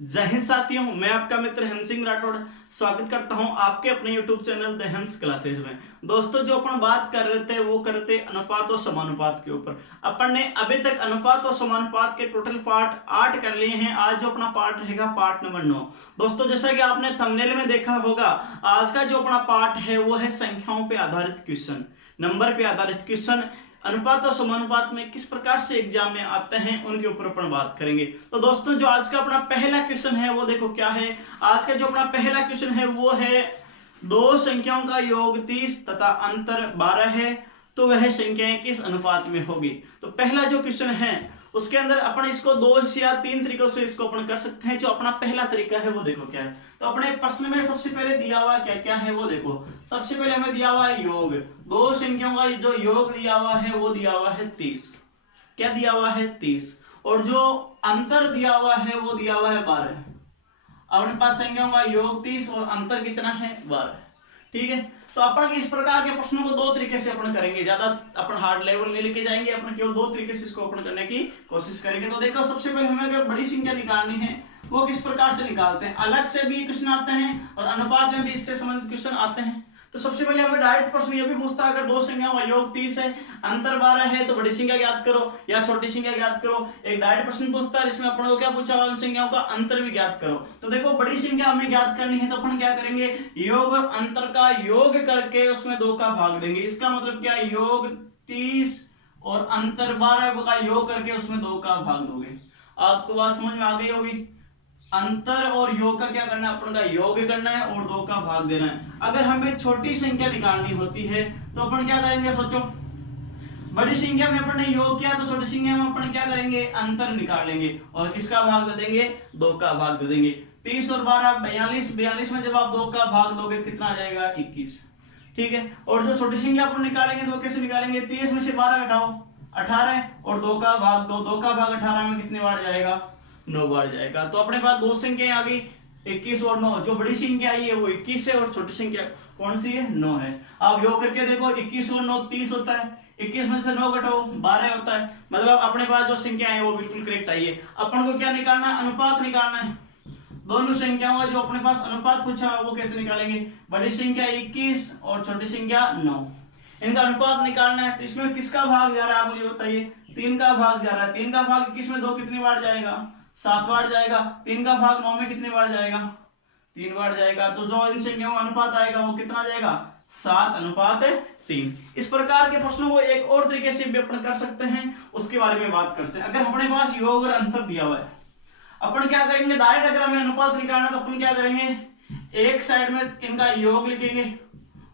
जय हिंद साथियों, मैं आपका मित्र हेम सिंह राठौड़ स्वागत करता हूं आपके अपने YouTube चैनल द हेम्स क्लासेज में। दोस्तों, जो अपन बात कर रहे थे वो कर रहे थे अनुपात और समानुपात के ऊपर। अपन ने अभी तक अनुपात और समानुपात के टोटल पार्ट 8 कर लिए हैं। आज जो अपना पार्ट रहेगा पार्ट नंबर 9। दोस्तों, जैसा कि आपने थंबनेल में देखा होगा, आज का जो अपना पार्ट है वो है संख्याओं पे आधारित क्वेश्चन, नंबर पे आधारित क्वेश्चन। अनुपात और समानुपात में किस प्रकार से एग्जाम में आते हैं उनके ऊपर अपन बात करेंगे। तो दोस्तों, जो आज का अपना पहला क्वेश्चन है वो देखो क्या है। आज का जो अपना पहला क्वेश्चन है वो है दो संख्याओं का योग 30 तथा अंतर 12 है, तो वह संख्याएं किस अनुपात में होगी। तो पहला जो क्वेश्चन है उसके अंदर अपन इसको 2 या 3 तरीकों से इसको अपन कर सकते हैं। जो अपना पहला तरीका है वो देखो क्या है। तो अपने प्रश्न में सबसे पहले दिया हुआ क्या क्या है वो देखो। सबसे पहले हमें दिया हुआ है योग, दो संख्याओं का जो योग दिया हुआ है वो दिया हुआ है 30। क्या दिया हुआ है? 30। और जो अंतर दिया हुआ है वो दिया हुआ है 12। अपने पास संख्याओं का योग 30 और अंतर कितना है? 12। ठीक है, तो अपन इस प्रकार के प्रश्नों को 2 तरीके से अपन करेंगे। ज्यादा अपन हार्ड लेवल नहीं लेके जाएंगे, अपन केवल 2 तरीके से इसको अपन करने की कोशिश करेंगे। तो देखो, सबसे पहले हमें अगर बड़ी संख्या निकालनी है वो किस प्रकार से निकालते हैं। अलग से भी क्वेश्चन आते हैं और अनुपात में भी इससे संबंधित क्वेश्चन आते हैं। तो सबसे पहले हमें डायरेक्ट प्रश्न ये भी पूछता है, अगर दो संख्याओं का योग 30 है, अंतर 12 है, तो बड़ी संख्या ज्ञात करो या छोटी संख्या ज्ञात करो। एक डायरेक्ट प्रश्न पूछता है, इसमें अपन को क्या पूछा हुआ, उन संख्याओं का अंतर भी ज्ञात करो। तो देखो, बड़ी संख्या हमें ज्ञात करनी है तो अपन क्या करेंगे, योग और अंतर का योग करके उसमें 2 का भाग देंगे। इसका मतलब क्या है, योग 30 और अंतर 12 का योग करके उसमें 2 का भाग दोगे। आपको बात समझ में आ गई होगी। अंतर और योग का क्या करना है, अपन का योग करना है और 2 का भाग देना है। अगर हमें छोटी संख्या निकालनी होती है तो अपन क्या करेंगे, सोचो। बड़ी संख्या में अपन ने योग किया तो छोटी संख्या में अपन क्या करेंगे, अंतर निकाल लेंगे और किसका भाग दे देंगे, 2 का भाग दे देंगे। 30 और 12 42, 42 में जब आप 2 का भाग दोगे कितना आ जाएगा, 21। ठीक है, और जो छोटी संख्या अपन निकालेंगे तो कैसे निकालेंगे, 30 में से 12 घटाओ 18 और 2 का भाग दो, 2 का भाग 18 में कितनी बार जाएगा, 9 बार जाएगा। तो अपने पास 2 संख्याएं आ गई, 21 और 9। जो बड़ी संख्या आई है वो 21 है और छोटी संख्या कौन सी है, 9 है। आप योग करके देखो, 21 और 9 30 होता है, 21 में से 9 घटाओ 12 होता है। मतलब अपने पास जो संख्या है वो बिल्कुल करेक्ट आई है। अपन को क्या निकालना है, अनुपात निकालना है। दोनों संख्याओं का जो अपने पास अनुपात पूछा वो कैसे निकालेंगे, बड़ी संख्या 21 और छोटी संख्या 9, इनका अनुपात निकालना है। तो इसमें किसका भाग जा रहा है आप मुझे बताइए, 3 का भाग जा रहा है। 3 का भाग 21 में 2 कितनी बार जाएगा, 7 बार जाएगा। 3 का भाग 9 में कितनी बार जाएगा, 3 बार जाएगा। तो जो इन संख्याओं का अनुपात आएगा वो कितना जाएगा, 7:3। इस प्रकार के प्रश्नों को एक और तरीके से भी अपन कर सकते हैं, उसके बारे में बात करते हैं। अगर अपने पास योग और अंतर दिया हुआ है, अपन क्या करेंगे, डायरेक्ट अगर हमें अनुपात निकालना तो अपन क्या करेंगे, एक साइड में इनका योग लिखेंगे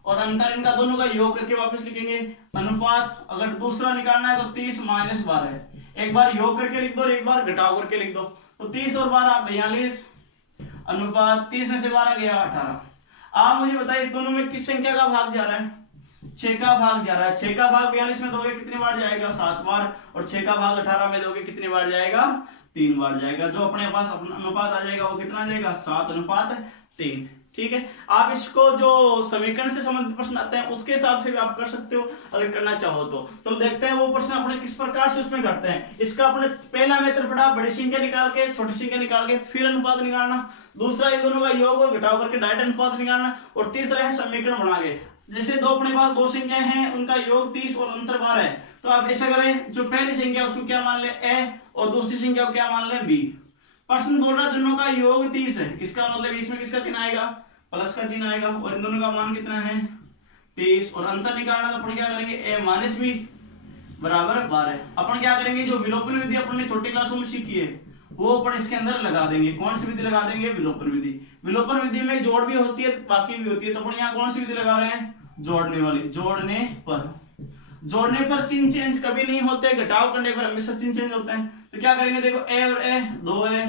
और अंतर इनका दोनों का योग करके वापस लिखेंगे। अनुपात अगर दूसरा निकालना है तो 30 - 12 है। एक बार योग करके लिख दो और एक बार घटाव करके लिख दो। तो 30 और 12 42, अनुपात 30 में से 12 गया 18। आप मुझे बताइए इस दोनों में किस संख्या का भाग जा रहा है, 6 का भाग जा रहा है। 6 का भाग 42 में दोगे कितनी बार जाएगा, 7 बार। और 6 का भाग 18 में दोगे कितनी बार जाएगा, 3 बार जाएगा। जो अपने पास अनुपात आ जाएगा वो कितना आ जाएगा, 7:3। ठीक है, आप इसको जो समीकरण से संबंधित प्रश्न आते हैं उसके हिसाब से भी आप कर सकते हो अगर करना चाहो तो देखते हैं वो प्रश्न अपने किस प्रकार से उसमें करते हैं। इसका अपने पहला मेथड पढ़ा, बड़ी संख्या निकाल के छोटी संख्या निकाल के फिर अनुपात निकालना। दूसरा इन दोनों का योग और घटाव करके डायरेक्ट अनुपात निकालना। और तीसरा है समीकरण बना के, जैसे अपने पास 2 संख्या हैं, उनका योग 30 और अंतर 12 है, तो आप ऐसा करें, जो पहली संख्या उसको क्या मान ले, ए, और दूसरी संख्या को क्या मान ले, बी। प्रश्न बोल रहा दोनों का योग 30 है, इसका मतलब इसमें किसका चिन्ह आएगा, प्लस का चिन्ह आएगा। और इन दोनों का मान कितना है, 30। और अंतर निकालना तो अपन क्या करेंगे, a - b बराबर 12। अपन क्या करेंगे, जो विलोपन विधि अपन ने छोटी क्लासों में सीखी है वो अपन इसके अंदर लगा देंगे। कौन सी विधि लगा देंगे, विलोपन विधि। विलोपन विधि में जोड़ भी होती है बाकी भी होती है, तो अपन यहाँ कौन सी विधि लगा रहे हैं, जोड़ने वाली। जोड़ने पर चिन्ह चेंज कभी नहीं होते, घटाव करने पर हमेशा चिन्ह चेंज होते हैं। तो क्या करेंगे, देखो a और a 2 है,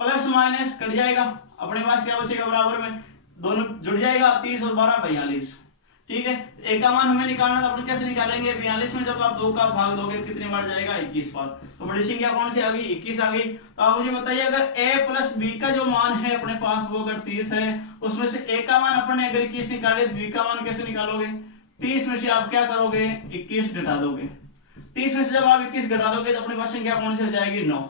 प्लस माइनस कट जाएगा, अपने पास क्या बचेगा, बराबर में दोनों जुड़ जाएगा, 30 और 12 42। ठीक है, एक का मान हमें निकालना, तो अपन कैसे निकालेंगे, 42 में जब आप 2 का भाग दोगे तो कितनी बार जाएगा, 21 बार। तो बड़ी संख्या कौन सी आ गई, 21 आ गई। तो आप मुझे बताइए, अगर a + b का जो मान है अपने पास वो अगर 30 है, उसमें से a का मान अपन ने अगर 21 निकाले तो b का मान कैसे निकालोगे, 30 में से आप क्या करोगे, 21 घटा दोगे। 30 में से जब आप 21 घटा दोगे तो अपने पास संख्या कौन सी हो जाएगी, 9।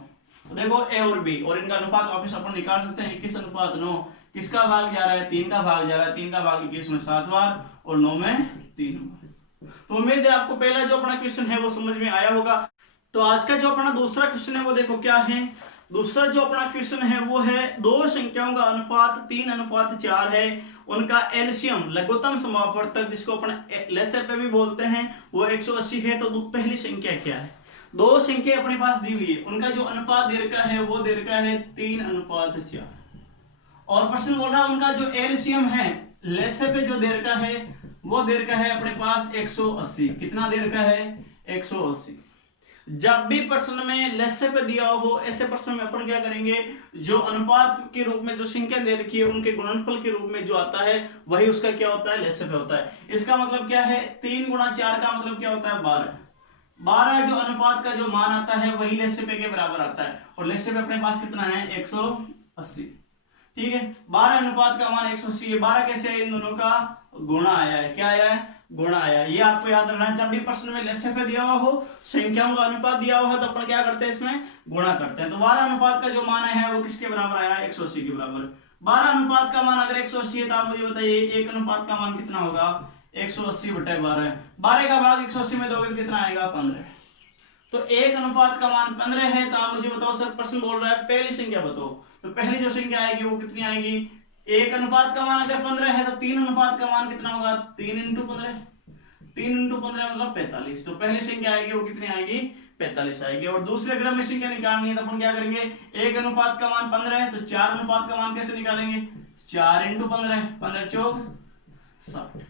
तो देखो ए और बी, और इनका अनुपात वापस अपन निकाल सकते हैं 21:9। किसका भाग जा रहा है? 3 का भाग जा रहा है। 3 का भाग 21 में 7 बार और 9 में 3 बार। तो उम्मीद है आपको पहला जो अपना क्वेश्चन है वो समझ में आया होगा। तो आज का जो अपना दूसरा क्वेश्चन है वो देखो क्या है। दूसरा जो अपना क्वेश्चन है वो है दो संख्याओं का अनुपात 3:4 है, उनका एलसीएम लघुत्तम समापवर्तक जिसको अपन लेसेपे भी बोलते हैं वो 180 है। तो पहली संख्या क्या है? दो संख्या अपने पास दी हुई है, उनका जो अनुपात दे रखा है वो दे रखा है 3:4, और प्रश्न बोल रहा है उनका जो एलसीएम है लेसेपे जो दे रखा है वो दे रखा है अपने पास 180। कितना दे रखा है? 180। जब भी प्रश्न में लेसे पे दिया हो ऐसे प्रश्न में अपन क्या करेंगे, जो अनुपात के रूप में जो संख्या दे रखी है उनके गुणनफल के रूप में जो आता है वही उसका क्या होता है? लेसे पे होता है। इसका मतलब क्या है? 3 × 4 का मतलब क्या होता है? 12। 12 जो अनुपात का जो मान आता है वही लेसे पे के बराबर आता है, और लेसे पे अपने पास कितना है? 180। ठीक है, 12 अनुपात का मान 180 है। 12 कैसे है? इन दोनों का गुणा आया है। क्या आया है? गुणा आया। ये आपको याद रखना है, जब भी प्रश्न में लेसे पे दिया हुआ हो, संख्याओं का अनुपात दिया हुआ हो, तो अपन क्या करते हैं? इसमें गुणा करते हैं। तो 12 अनुपात का जो मान है वो किसके बराबर आया? 180 के बराबर। 12 अनुपात का मान अगर 180 है तो आप मुझे बताइए एक अनुपात का मान कितना होगा? 180/12। 12 का भाग 180 में दोगे तो कितना आएगा? 15। तो 1 का मान 15 है। तो आप मुझे बताओ सर, प्रश्न बोल रहा है पहली संख्या बताओ, तो पहली जो संख्या आएगी वो कितनी आएगी? 1 का मान अगर 15 है तो 3 का मान कितना होगा? 3 × 15। 3 × 15 मतलब 45। तो पहली संख्या आएगी वो कितनी आएगी? 45 आएगी। और दूसरे क्रम में संख्या निकालनी है तो अपन क्या करेंगे? 1 का मान 15 है तो 4 का मान कैसे निकालेंगे? 4 × 15, 15 चौक 60।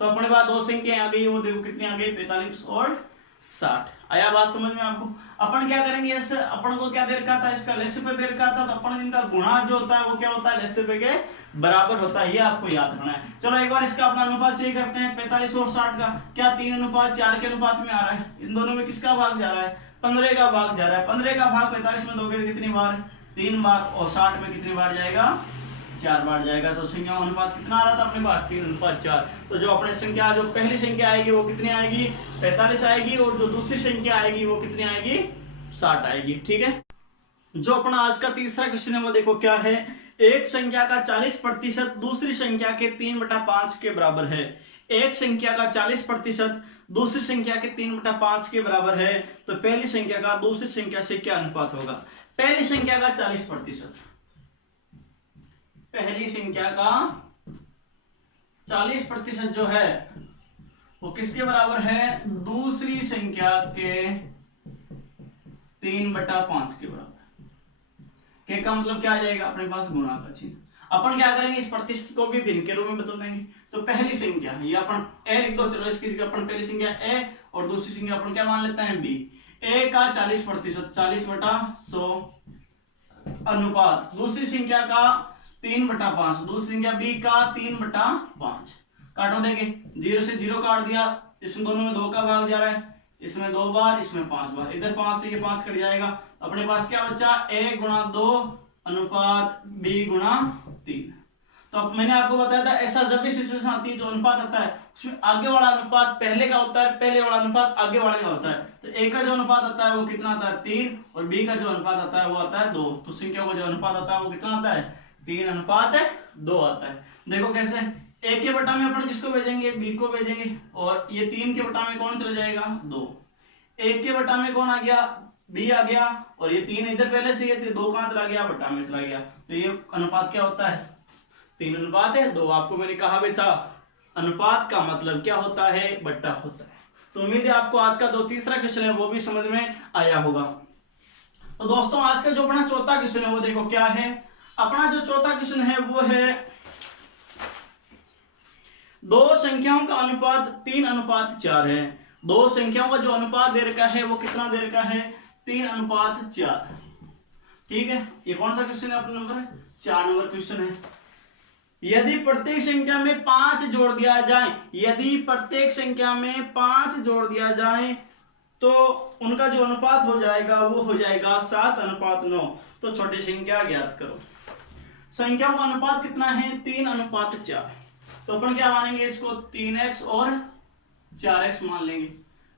तो अपने पास दो संख्या आ गई, वो देखो कितनी आ गई? 45 और 60। आया बात समझ में आपको? अपन क्या करेंगे, ऐसे अपन को क्या दे रखा था? इसका लेसेपे दे रखा था, तो अपन इनका गुणा जो होता है वो क्या होता है? लेसेपे के बराबर होता है। ये आपको याद रखना है। चलो एक बार इसका अपना अनुपात चेक करते हैं। 45 और 60 का क्या 3:4 के अनुपात में आ रहा है? इन दोनों में किसका भाग जा रहा है? 15 का भाग जा रहा है। 15 का भाग 45 में दोगे कितनी बार? 3 बार। और 60 में कितनी बार जाएगा? 4 बार जाएगा। तो संख्या अनुपात कितना आ रहा था अपने पास? 3:4। तो जो अपने संख्या जो पहली संख्या आएगी वो कितनी आएगी? 45 आएगी, और जो दूसरी संख्या आएगी वो कितनी आएगी? 60 आएगी। ठीक है, जो अपना आज का तीसरा क्वेश्चन है वो देखो क्या है। एक संख्या का 40% दूसरी संख्या के 3/5 के बराबर है। एक संख्या का 40% दूसरी संख्या के 3/5 के बराबर है, तो पहली संख्या का दूसरी संख्या से क्या अनुपात होगा? पहली संख्या का 40%, पहली संख्या का 40% जो है वो किसके बराबर है? दूसरी संख्या के 3/5 के बराबर। के का मतलब क्या आ जाएगा अपने पास? गुणा का चिन्ह। अपन क्या करेंगे, इस प्रतिशत को भी भिन्न के रूप में बदल देंगे। तो पहली संख्या ये अपन ए लिख दो। चलो इसकी अपन पहली संख्या ए और दूसरी संख्या अपन क्या मान लेते हैं? बी। ए का 40%, 40/100 अनुपात दूसरी संख्या का 3/5, दूसरी संख्या बी का 3/5। काटो, देंगे 0 से 0 काट दिया। इसमें दोनों में 2 का भाग जा रहा है, इसमें 2 बार, इसमें 5 बार। इधर 5 से ये 5 कट जाएगा। अपने पास क्या बचा? a × 2 अनुपात b × 3। तो अब मैंने आपको बताया था ऐसा जब भी सिचुएशन आती है जो अनुपात आता है उसमें आगे वाला अनुपात पहले का होता है, पहले वाला अनुपात आगे वाले का होता है। तो a का जो अनुपात आता है वो कितना आता है? 3, और b का जो अनुपात आता है वो आता है 2। तो संख्या का जो अनुपात आता है वो कितना आता है? 3:2 आता है। देखो कैसे, a के बटा में अपन किसको भेजेंगे? b को भेजेंगे, और ये 3 के बटा में कौन चला जाएगा? 2। a के बटा में कौन आ गया? b आ गया, और ये 3 इधर पहले से ये 2 कहां चला गया? बटा में चला गया। तो ये अनुपात क्या होता है? 3:2। आपको मैंने कहा भी था अनुपात का मतलब क्या होता है? बट्टा होता है। तो उम्मीद है आपको आज का जो तीसरा क्वेश्चन है वो भी समझ में आया होगा। तो दोस्तों आज का जो अपना चौथा क्वेश्चन है वो देखो क्या है। अपना जो चौथा क्वेश्चन है वो है दो संख्याओं का अनुपात 3:4 है। दो संख्याओं का जो अनुपात दे रखा है वो कितना दे रखा है? 3:4। ठीक है, ये कौन सा क्वेश्चन है? अपना नंबर है 4 नंबर क्वेश्चन है। यदि प्रत्येक संख्या में 5 जोड़ दिया जाए, यदि प्रत्येक संख्या में 5 जोड़ दिया जाए तो उनका जो अनुपात हो जाएगा वो हो जाएगा 7:9। तो छोटी संख्या ज्ञात करो। संख्याओं का अनुपात कितना है? 3:4। तो अपन क्या मानेंगे इसको? 3x और 4x मान लेंगे।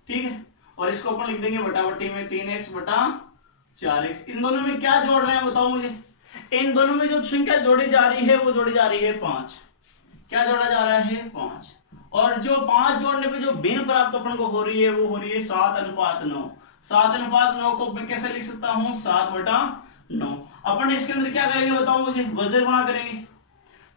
ठीक है, और इसको अपन लिख देंगे बटाबटी में 3x/4। 4x। इन दोनों में क्या जोड़ रहे हैं बताओ मुझे। इन दोनों में जो संख्या जोड़ी जा रही है वो जोड़ी जा रही है 5। क्या जोड़ा जा रहा है 5। और जो 5 जोड़ने पे जो भिन्न प्राप्त अपन को हो रही है वो हो रही है 7:9। 7:9 को मैं कैसे लिख सकता हूं 7/9। अपन इसके अंदर क्या करेंगे बताओ मुझे, वज्र गुणा करेंगे।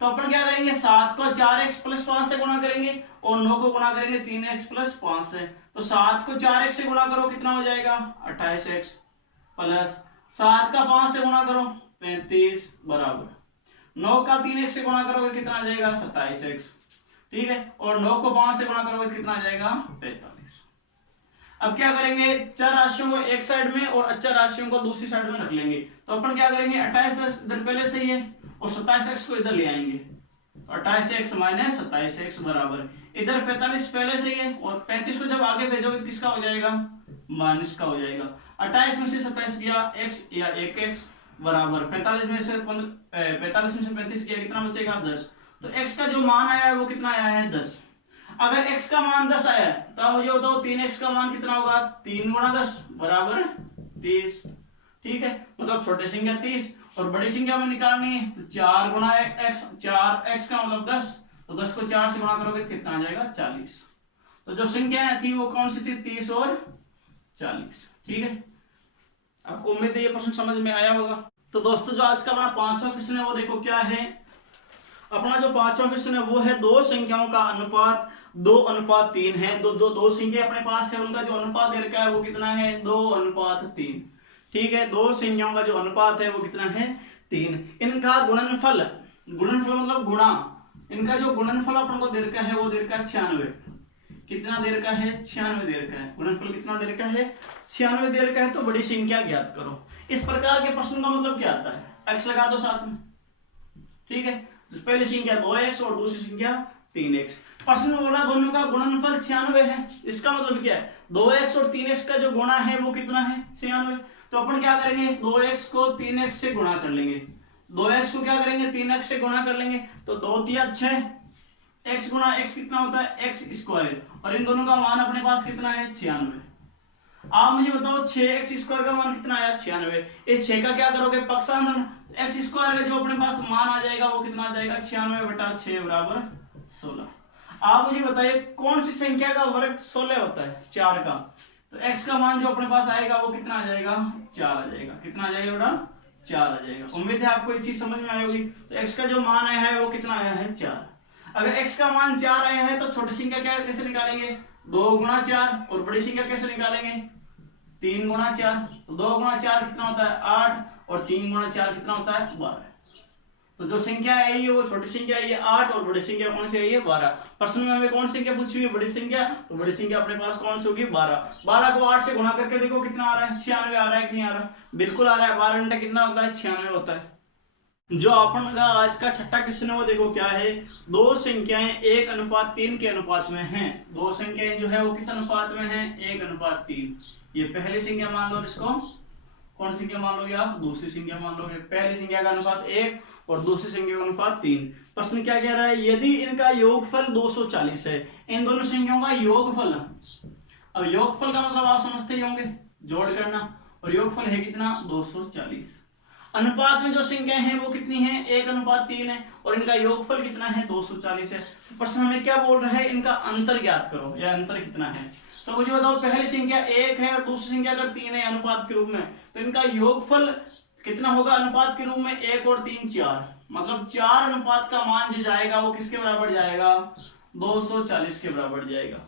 तो अपन क्या करेंगे 7 को 4x + 5 से गुणा करेंगे और 9 को गुणा करेंगे 3x + 5 से। तो 7 को 4x से गुणा करो कितना हो जाएगा 28x प्लस 7 का 5 से गुणा करो 35 बराबर 9 का 3x से गुणा करोगे कितना आ जाएगा 27x। ठीक है, और 9 को 5 से गुणा करोगे कितना आ जाएगा 45। अब क्या करेंगे चर राशियों को एक साइड में और अचर राशियों को दूसरी साइड में रख लेंगे। तो अपन क्या करेंगे 28x इधर पहले से ही है और 27x को इधर ले आएंगे। तो 28x - 27x बराबर इधर 45 पहले से ही है और 35 को जब आगे भेजोगे तो किसका हो जाएगा माइनस का हो जाएगा। 28 में से 27 गया x या 1x बराबर 45 में से 35 किया कितना बचेगा 10। तो x का जो मान आया है वो कितना आया है 10। अगर x का मान 10 आया है तो आप मुझे बताओ 3x का मान कितना होगा 3 × 10 बराबर 30। ठीक है, मतलब छोटी संख्या 30 और बड़ी संख्या में निकालनी है तो 4 × x, 4x का मतलब 10। तो 10 को 4 से गुणा करोगे तो कितना आ जाएगा 40। तो जो संख्या थी वो कौन सी थी 30 और 40। ठीक है, आपको उम्मीद है ये प्रश्न समझ में आया होगा। तो दोस्तों जो आज का अपना 5वां क्वेश्चन है वो देखो क्या है। अपना जो 5वां क्वेश्चन है वो है दो संख्याओं का अनुपात 2:3 है। दो संख्या अपने पास है, उनका जो अनुपात दे रखा है वो कितना है 2:3। ठीक है, दो संख्याओं का जो अनुपात है वो कितना है 3। इनका गुणनफल मतलब गुणा, इनका जो गुणनफल अपन को दे रखा है वो दे रखा है 96। कितना दे रखा है 96 दे रखा है। गुणनफल कितना दे रखा है 96 दे रखा है। तो बड़ी संख्या ज्ञात करो। इस प्रकार के प्रश्न का मतलब क्या आता है x लगा दो साथ में। ठीक है, तो पहली संख्या 2x और दूसरी संख्या 3x। प्रश्न में बोल रहा दोनों का गुणनफल 96 है। इसका मतलब क्या है 2x और 3x का जो गुणा है वो कितना है 96। तो अपन क्या करेंगे 2x को 3x से गुणा कर लेंगे। 2x को क्या करेंगे 3x से गुणा कर लेंगे। तो 2 × 6 x गुणा x कितना होता है x²। और इन दोनों का मान अपने पास कितना है 96। आप मुझे बताओ 6x² का मान कितना आया 96। इस 6 का क्या करोगे पक्षांतर, x² का जो अपने पास मान आ जाएगा वो कितना आ जाएगा 96/6 बराबर 16। आप मुझे बताइए कौन सी संख्या का वर्ग 16 होता है 4 का। तो x का मान जो अपने पास आएगा वो कितना आ जाएगा 4 आ जाएगा। कितना आ जाएगा बेटा 4 आ जाएगा। उम्मीद है आपको ये चीज समझ में आई होगी। तो x का जो मान आया है वो कितना आया है 4। अगर x का मान 4 आया है तो छोटी संख्या क्या कैसे निकालेंगे 2 × 4 और बड़ी संख्या कैसे निकालेंगे 3 × 4। तो 2 × 4 कितना होता है 8 और 3 × 4 कितना होता है 12। तो जो संख्या है ये वो छोटी संख्या है ये 8 और बड़ी संख्या कौन सी है ये 12। प्रश्न में हमें कौन सी संख्या पूछी हुई है बड़ी संख्या। तो बड़ी संख्या अपने पास कौन सी होगी 12। 12 को 8 से गुणा करके देखो कितना आ रहा है 96 आ रहा है कि नहीं आ रहा। बिल्कुल आ रहा है। 12 घंटा कितना होता है 96 होता है। जो अपन का आज का छठा क्वेश्चन है वो देखो क्या है। दो संख्याएं 1:3 के अनुपात में हैं। दो संख्याएं जो है वो किस अनुपात में हैं 1:3। ये पहली संख्या मान लो, इसको कौन संख्या मान लोगे आप दूसरी संख्या मान लोगे। पहली संख्या का अनुपात 1 और दूसरी संख्या का अनुपात 3। प्रश्न क्या कह रहा है यदि इनका योगफल 240 है। इन दोनों संख्याओं का योगफल, अब योगफल का मतलब आप समझते ही होंगे जोड़ करना, और योगफल है कितना 240। अनुपात में जो संख्या है वो कितनी है 1:3 है और इनका योगफल कितना है 240 है। प्रश्न हमें क्या बोल रहा है इनका अंतर ज्ञात करो, या अंतर कितना है। तो मुझे बताओ पहली संख्या 1 है और दूसरी संख्या अगर 3 है अनुपात के रूप में, तो इनका योगफल कितना होगा अनुपात के रूप में 1 और 3 4। मतलब 4 अनुपात का मान जो जाएगा वो किसके बराबर जाएगा 240 के बराबर जाएगा।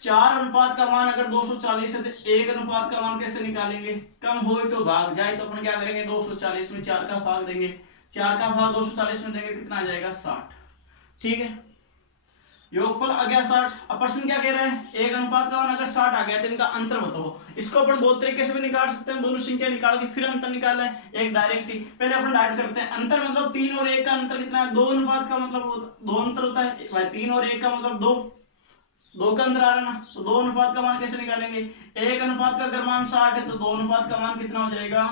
4 अनुपात का मान अगर 240 है तो 1 अनुपात का मान कैसे निकालेंगे। कम हो तो भाग जाए तो अपन क्या करेंगे 240 में 4 का भाग देंगे। 4 का भाग 240 में देंगे कितना आ जाएगा 60। ठीक है, योगफल आ गया 60। अब प्रश्न क्या कह रहा है 1 अनुपात का मान अगर 60 आ गया तो इनका अंतर बताओ। इसको अपन बहुत तरीके से भी निकाल सकते हैं। दोनों संख्या निकाल के फिर अंतर निकाला है एक डायरेक्ट ही। पहले अपन डायरेक्ट करते हैं। अंतर मतलब 3 और 1 का अंतर कितना है 2 अनुपात का मतलब 2 अंतर होता है भाई। 3 और 1 का मतलब 2 का अंतर आ रहा ना। तो 2 अनुपात का मान कैसे निकालेंगे। 1 अनुपात का अगर मान 60 है तो 2 अनुपात का मान कितना हो जाएगा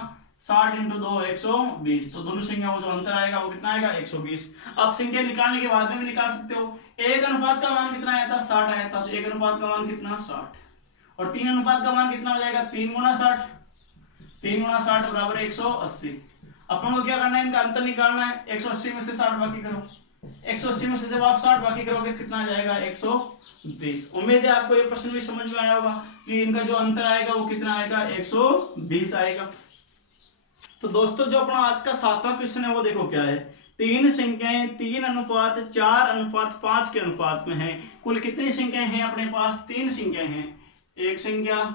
60 × 2 120। तो दोनों संख्याओं जो अंतर आएगा वो कितना आएगा 120। अब संख्या निकालने के बाद में भी निकाल सकते हो। 1 अनुपात का मान कितना आया था 60 आया था, तो 1 अनुपात का मान कितना 60 और 3 अनुपात का मान कितना हो जाएगा 3 × 60। 3 गुणा 60 बराबर 180। अपन को क्या करना है, इनका अंतर निकालना है। 180 में से 60 बाकी करो, 180 में से जब आप 60 बाकी करोगे तो कितना आ जाएगा, 120। उम्मीद है आपको ये प्रश्न भी समझ में आया होगा कि इनका जो अंतर आएगा वो कितना आएगा, 120 आएगा। तो दोस्तों जो अपना आज का 7वां क्वेश्चन है वो देखो क्या है। 3 संख्याएं 3:4:5 के अनुपात में है। कुल कितनी संख्याएं हैं अपने पास, 3 संख्याएं हैं, एक संख्या,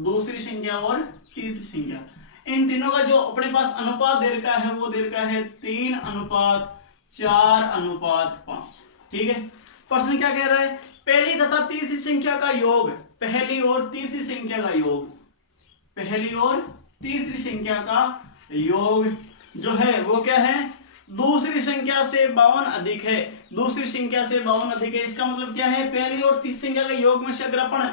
दूसरी संख्या और तीसरी संख्या। इन तीनों का जो अपने पास अनुपात दे रखा है वो दे रखा है 3:4:5। ठीक है, प्रश्न क्या कह रहा है, पहली तथा तीसरी संख्या का योग, पहली और तीसरी संख्या का योग, पहली और तीसरी संख्या का योग जो है वो क्या है, दूसरी संख्या से 52 अधिक है। दूसरी संख्या से 52 अधिक है, इसका मतलब क्या है, पहली और तीसरी संख्या के योग में से अगर अपन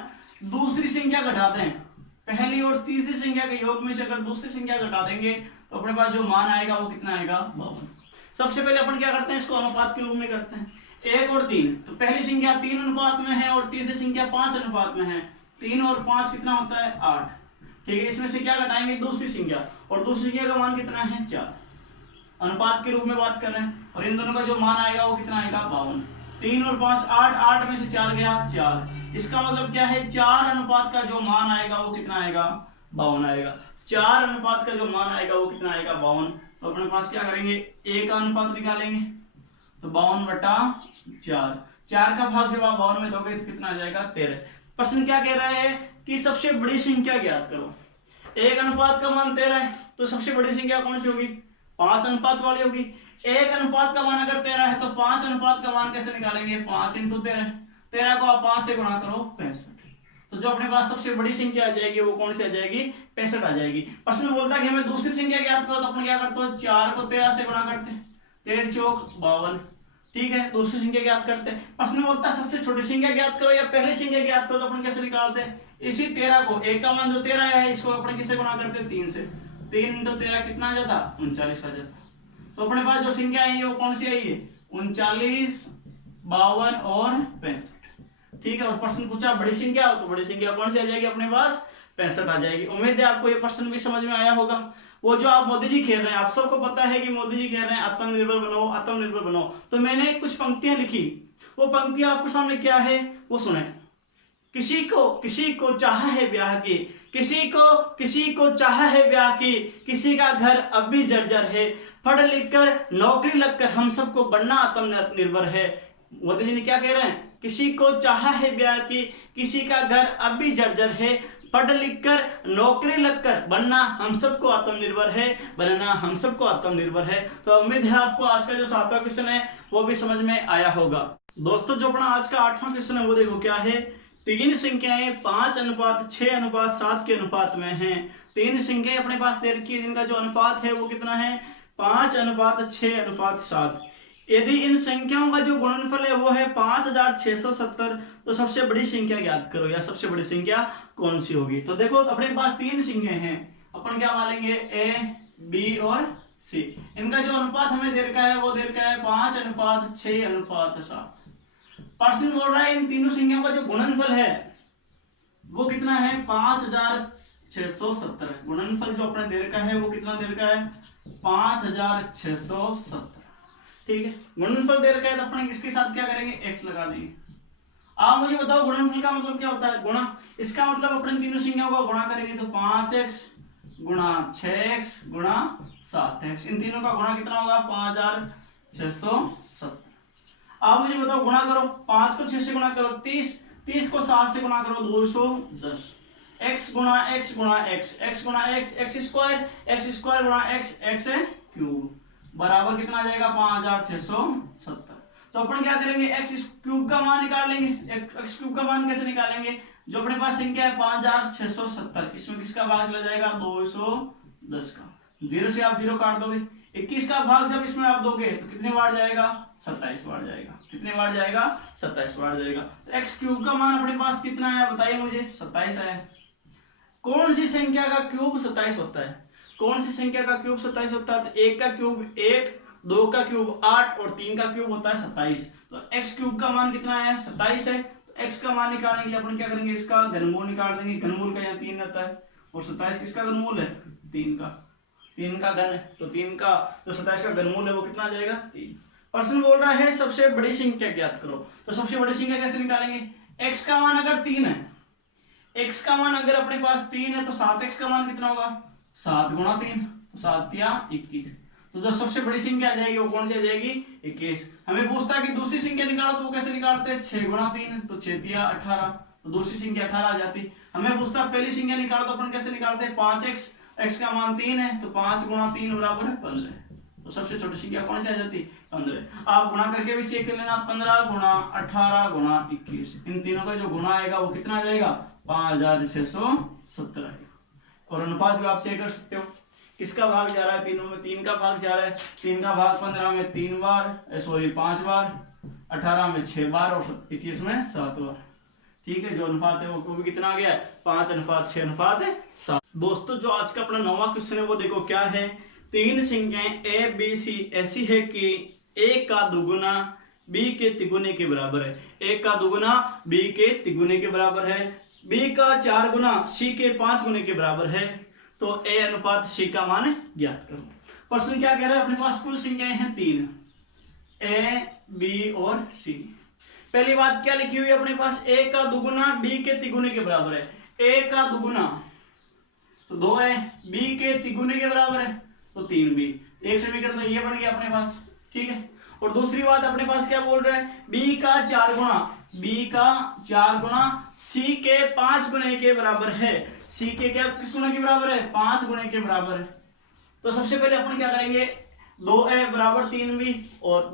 दूसरी संख्या घटाते हैं, पहली और तीसरी संख्या के योग में से अगर दूसरी संख्या घटा देंगे तो अपने पास जो मान आएगा वो कितना आएगा, 52। सबसे पहले अपन क्या करते हैं, इसको अनुपात के रूप में करते हैं। 1 और 3, तो पहली संख्या 3 अनुपात में है और तीसरी संख्या 5 अनुपात में है। 3 और 5 कितना होता है, 8। ठीक है, इसमें से क्या घटाएंगे, दूसरी संख्या, और दूसरी संख्या का मान कितना है, 4। अनुपात के रूप में बात कर रहे हैं, और इन दोनों का जो मान आएगा वो कितना आएगा, 52। 3 और 5 8, 8 में से 4 गया 4। इसका मतलब क्या है, 4 अनुपात का जो मान आएगा वो कितना आएगा, 52 आएगा। 4 अनुपात का जो मान आएगा वो कितना आएगा, 52। तो अपने पास क्या करेंगे, एक का अनुपात निकालेंगे, तो 52/4। 4 का भाग जब आप 52 में दोगे तो कितना आ जाएगा, 13। प्रश्न क्या कह रहा है कि सबसे बड़ी संख्या ज्ञात करो। 1 अनुपात का मान 13 है, तो सबसे बड़ी संख्या कौन सी होगी, 5 अनुपात वाली होगी। 1 अनुपात का मान अगर 13 है तो 5 अनुपात का मान कैसे निकालेंगे, 5 × 13। 13 को आप 5 से गुणा करो, 65। तो जो अपने पास सबसे बड़ी संख्या आ जाएगी वो कौन सी आ जाएगी, 65 आ जाएगी। प्रश्न बोलता है कि हमें दूसरी संख्या ज्ञात करो, तो अपन क्या करते हैं, 4 को 13 से गुणा करते हैं, 13 चौक 52। ठीक है, दूसरी संख्या ज्ञात करते हैं। प्रश्न बोलता है सबसे छोटी संख्या ज्ञात करो या पहली संख्या ज्ञात करो, तो अपन कैसे निकालते हैं, इसी 13 को, 1 का मान जो 13 है इसको अपन किससे गुणा करते हैं, 3 से। 3 × 13 कितना आ जाता, 39 आ जाता। तो अपने पास जो संख्या आई है वो कौन सी आई है, 39, 52 और 65। ठीक है, और प्रश्न पूछा बड़ी संख्या, तो बड़ी संख्या कौन सी आ जाएगी अपने पास, 65 आ जाएगी। उम्मीद है आपको ये प्रश्न भी समझ में आया होगा। वो जो आप मोदी जी खेल रहे हैं, आप सबको पता है कि मोदी जी खेल रहे हैं आत्मनिर्भर बनो, आत्मनिर्भर बनो। तो मैंने कुछ पंक्तियां लिखी, वो पंक्तियां आपके सामने क्या है वो सुने। किसी को चाह है ब्याह की, किसी को चाह है ब्याह की, किसी का घर अब भी जर्जर है, पढ़ लिख कर नौकरी लगकर हम सबको बनना आत्मनिर्भर है। मोदी जी ने क्या कह रहे हैं, किसी को चाह है ब्याह की, किसी का घर अब भी जर्जर है, पढ़ लिख कर नौकरी लगकर बनना हम सबको आत्मनिर्भर है, बनना हम सबको आत्मनिर्भर है। तो उम्मीद है आपको आज का जो 7वां क्वेश्चन है वो भी समझ में आया होगा। दोस्तों जो अपना आज का 8वां क्वेश्चन है वो देखो क्या है। 3 संख्याएं 5:6:7 के अनुपात में हैं। 3 संख्याएं अपने पास दे रखी है जिनका जो अनुपात है वो कितना है, 5:6:7। यदि इन संख्याओं का जो गुणनफल है वो है 5670, तो सबसे बड़ी संख्या ज्ञात करो, या सबसे बड़ी संख्या कौन सी होगी। तो देखो अपने पास 3 संख्याएं हैं, अपन क्या मान लेंगे, A, B और C। इनका जो अनुपात हमें दे रखा है वो दे रखा है 5:6:7। प्रश्न बोल रहा है इन तीनों संख्याओं का जो गुणनफल है वो कितना है, 5670 है। गुणनफल जो अपने दे रखा है वो कितना दे रखा है, 5670। ठीक है, गुणनफल दे रखा है तो अपन इसके साथ क्या करेंगे, x लगा देंगे। आप मुझे बताओ गुणनफल का मतलब क्या होता है, गुणा। इसका मतलब अपन तीनों संख्याओं को गुणा करेंगे तो 5x × 6x × 7x, इन तीनों का गुणा कितना होगा, 5670। आप मुझे बताओ गुणा करो, 5 को 6 से गुणा करो 30, 30 को 7 से गुणा करो 210, x × x × x, x × x, x square, x square × x, x cube बराबर कितना आ जाएगा, 5670। तो अपन क्या करेंगे, x क्यूब का मान निकाल लेंगे। x क्यूब का मान कैसे निकालेंगे, जो अपने पास संख्या है 5670, इसमें किसका भाग चला जाएगा, 210 का। 0 से आप 0 काट दोगे, 21 का भाग जब इसमें आप दोगे तो कितने बार जाएगा, 27 बार जाएगा। कितने बार जाएगा, 27 बार जाएगा। तो x क्यूब का मान अपने पास कितना आया बताइए मुझे, 27 आया। कौन सी संख्या का क्यूब 27 होता है, कौन सी संख्या का क्यूब 27 होता है, तो 1 का क्यूब 1, 2 का क्यूब 8 और 3 का क्यूब होता है 27। तो x क्यूब का मान कितना है, 27 है। तो x का मान निकालने के लिए अपन क्या करेंगे, इसका घनमूल निकाल देंगे। घनमूल का यहाँ 3 रहता है और 27 किसका घनमूल है? 3 का। 3 का घन है, तो 3 का जो 27 का घनमूल है वो कितना आ जाएगा? 3। प्रश्न बोल रहा है सबसे बड़ी संख्या ज्ञात करो। तो सबसे बड़ी संख्या कैसे निकालेंगे? x का मान अगर 3 है, x का मान अगर अपने पास 3 है तो 7x का मान कितना होगा? 7 गुणा 3, तो 7 या 21। तो जो सबसे बड़ी संख्या आ जाएगी वो कौन सी आ जाएगी? 21। हमें पूछता है कि दूसरी संख्या निकालो, तो वो कैसे निकालते हैं? 6 गुणा 3, तो 6 या 18, तो दूसरी संख्या 18 आ जाती। हमें पूछता है पहली संख्या निकालो, तो अपन कैसे निकालते हैं? 5x, x का मान 3 है, तो 5 गुणा 3 बराबर है 15। तो सबसे छोटी संख्या कौन सी आ जाती? 15। आप गुणा करके भी चेक कर लेना, 15 गुणा 18 गुणा 21, इन तीनों का जो गुणा आएगा वो कितना आ जाएगा? 5670 आएगा। और अनुपात भी आप चेक कर सकते हो, किसका भाग जा रहा है? तीनों में 3 का भाग जा रहा है। 3 का भाग 15 में 3 बार, 5 बार, 18 में 6 बार और 21 में 7 बार। ठीक है, जो अनुपात है वो भी कितना आ गया है? 5:6:7। दोस्तों जो आज का अपना 9वां क्वेश्चन है वो देखो क्या है। 3 संख्याएं ए बी सी ऐसी है कि a का दुगुना b के तिगुने के बराबर है। a का दुगुना b के तिगुने के बराबर है, b का 4 गुना c के 5 गुने के बराबर है, तो a अनुपात c का मान ज्ञात करो। प्रश्न क्या कह रहा है? अपने पास कुल संख्याएं हैं 3, a b और c। पहली बात क्या लिखी हुई है अपने पास? a का दुगुना b के तिगुने के बराबर है। a का दुगुना तो 2 है, b के तिगुने के बराबर है तो 3b। एक समीकरण तो ये बन गया अपने पास। ठीक है, और दूसरी बात अपने पास क्या बोल रहा है? b का 4 गुना c के 5 गुने के बराबर है। c के क्या किस गुने के बराबर है? 5 गुने के बराबर है। तो सबसे पहले अपन क्या करेंगे? 2a बराबर 3b और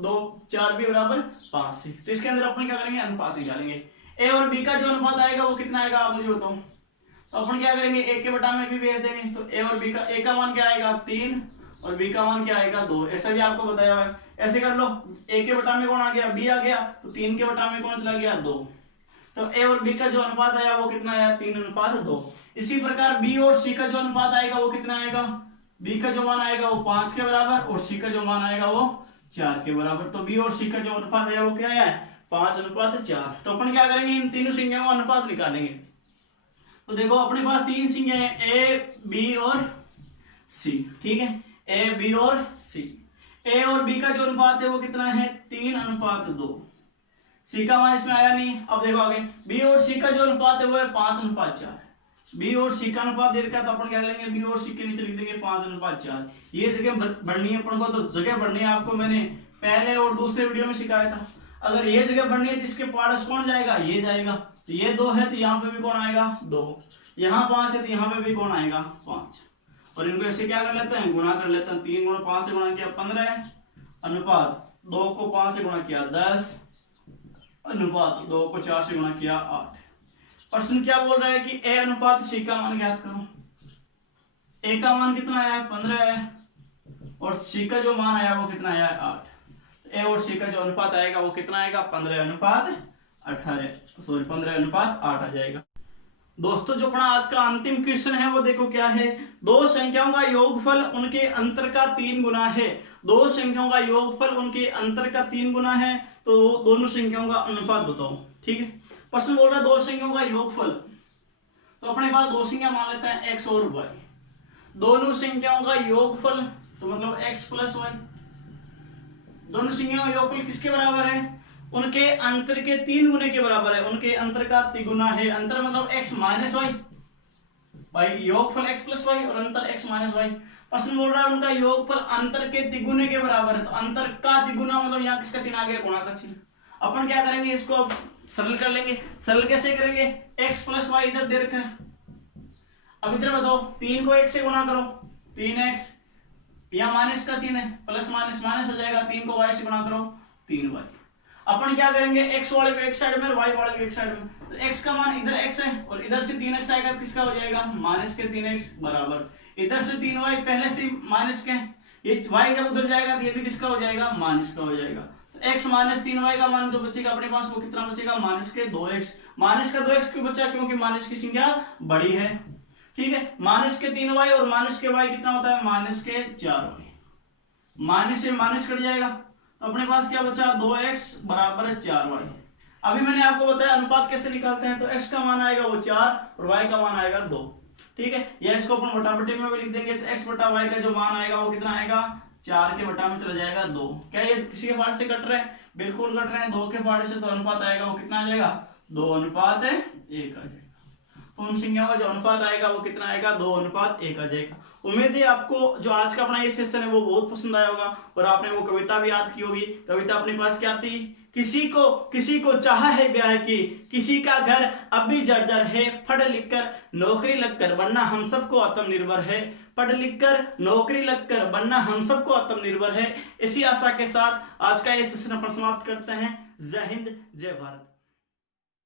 4b बराबर 5c। तो इसके अंदर अपन क्या करेंगे? अनुपात निकालेंगे। a और b का जो अनुपात आएगा वो कितना आएगा आप मुझे बताओ। तो अपन क्या करेंगे? a के बटा में b भेज देंगे, तो a और b का a का मान क्या आएगा? 3 और b का मान क्या आएगा? 2। ऐसा भी आपको बताया हुआ है। ऐसे कर लो, a के बटा में कौन आ गया? b आ गया, तो 3 के बटा में कौन चला गया? 2। तो a और b का जो अनुपात आया वो कितना आया? 3:2। इसी प्रकार b और c का जो अनुपात आएगा वो कितना आएगा? b का जो मान आएगा वो 5 के बराबर और c का जो मान आएगा वो 4 के बराबर। तो b और c का जो अनुपात आया वो क्या है? 5:4। तो अपन क्या करेंगे? इन तीनों संख्याओं का अनुपात निकालेंगे। तो देखो अपने पास 3 संख्याएं हैं, a b और c। ठीक है, a b और c। a और b का जो अनुपात है वो कितना है? 3:2। c का मान इसमें आया नहीं। अब देखो आगे, b और c का जो अनुपात है वो है 5:4। b और c का अनुपात दे रखा है, तो अपन क्या करेंगे? b और c के नीचे लिख देंगे 5:4। ये जगह बढ़नी है अपन को, तो जगह बढ़नी है आपको मैंने पहले और दूसरे वीडियो में सिखाया था। अगर ये जगह बढ़नी है तो इसके पास कौन जाएगा? ये जाएगा। तो ये 2 है तो यहाँ पे भी कौन आएगा? 2। यहाँ 5 है तो यहाँ पे भी कौन आएगा? 5। और इनको ऐसे क्या कर लेते हैं? गुणा कर लेते हैं। 3 गुणा 5 से गुणा किया 15 है, अनुपात 2 को 5 से गुणा किया 10, अनुपात 2 को 4 से गुणा किया 8। प्रश्न क्या बोल रहा है कि a अनुपात c का मान ज्ञात करो। a का मान कितना आया है? 15 है, और c का जो मान आया वो कितना आया है? 8। a और c का जो अनुपात आएगा वो कितना आएगा? 15:8 आ जाएगा। दोस्तों जो अपना आज का अंतिम क्वेश्चन है वो देखो क्या है। 2 संख्याओं का योगफल उनके अंतर का 3 गुना है। 2 संख्याओं का योगफल उनके अंतर का 3 गुना है, तो दोनों संख्याओं का अनुपात बताओ। ठीक है, प्रश्न बोल रहा है 2 संख्याओं का योगफल, तो अपने पास 2 संख्या मान लेते हैं x और y। दोनों संख्याओं का योगफल तो मतलब x प्लस y। दोनों संख्याओं का योगफल किसके बराबर है? उनके अंतर के 3 गुने के बराबर है। उनके अंतर का तिगुना है। अंतर मतलब x माइनस वाई, भाई योगफल x प्लस वाई और अंतर x माइनस वाई। प्रश्न बोल रहा है उनका योगफल अंतर के तिगुने के बराबर है, तो अंतर का तिगुना मतलब यहाँ किसका चिन्ह आ गया? गुणा का चिन्ह। अपन क्या करेंगे? इसको अब सरल कर लेंगे। सरल कैसे करेंगे? x प्लस वाई इधर दे रखा है, अब इधर बताओ 3 को 1 से गुणा करो, 3x, यहाँ माइनस का चिन्ह है, प्लस माइनस माइनस हो जाएगा, 3 को y से गुणा करो 3y। अपन क्या करेंगे? x वाले को एक साइड में और y वाले को एक साइड में, तो x का मान इधर x है और इधर से 3x आएगा, किसका हो जाएगा? माइनस के 3x बराबर इधर से 3y पहले से माइनस के, ये y जब उधर जाएगा तो ये भी किसका हो जाएगा? माइनस का हो जाएगा। तो x माइनस 3y का मान जो बचेगा अपने पास वो कितना बचेगा? माइनस के 2x। माइनस का 2x क्यों बचा? क्योंकि माइनस की संख्या बड़ी है। ठीक है, माइनस के 3y और माइनस के y कितना होता है? माइनस के 4y। माइनस से माइनस कट जाएगा, तो अपने पास क्या बचा? 2x बराबर है 4y। अभी मैंने आपको बताया अनुपात कैसे निकालते हैं, तो x का मान आएगा वो 4 और y का मान आएगा 2। ठीक है, या इसको अपन बटाबटी में भी लिख देंगे तो x बटा y का जो मान आएगा वो कितना आएगा, 4 के बटा में चला जाएगा 2। क्या ये किसी के पार्ट से कट रहे हैं, बिल्कुल कट रहे हैं, 2 के पार्ट से, तो अनुपात आएगा वो कितना आ जाएगा, 2:1 आ जाएगा। पूर्ण संख्याओं का जो अनुपात आएगा वो कितना आएगा, 2:1 आ जाएगा। उम्मीद है आपको जो आज का अपना ये सेशन है वो बहुत पसंद आया होगा और आपने वो कविता भी याद की होगी। कविता अपने पास क्या थी, किसी को चाहा है ब्याह की, किसी का घर अब भी जर्जर है, पढ़ लिख कर नौकरी लगकर बनना हम सबको आत्मनिर्भर है, पढ़ लिख कर नौकरी लगकर बनना हम सबको आत्मनिर्भर है। इसी आशा के साथ आज का ये सेशन अपन समाप्त करते हैं। जय हिंद, जय भारत।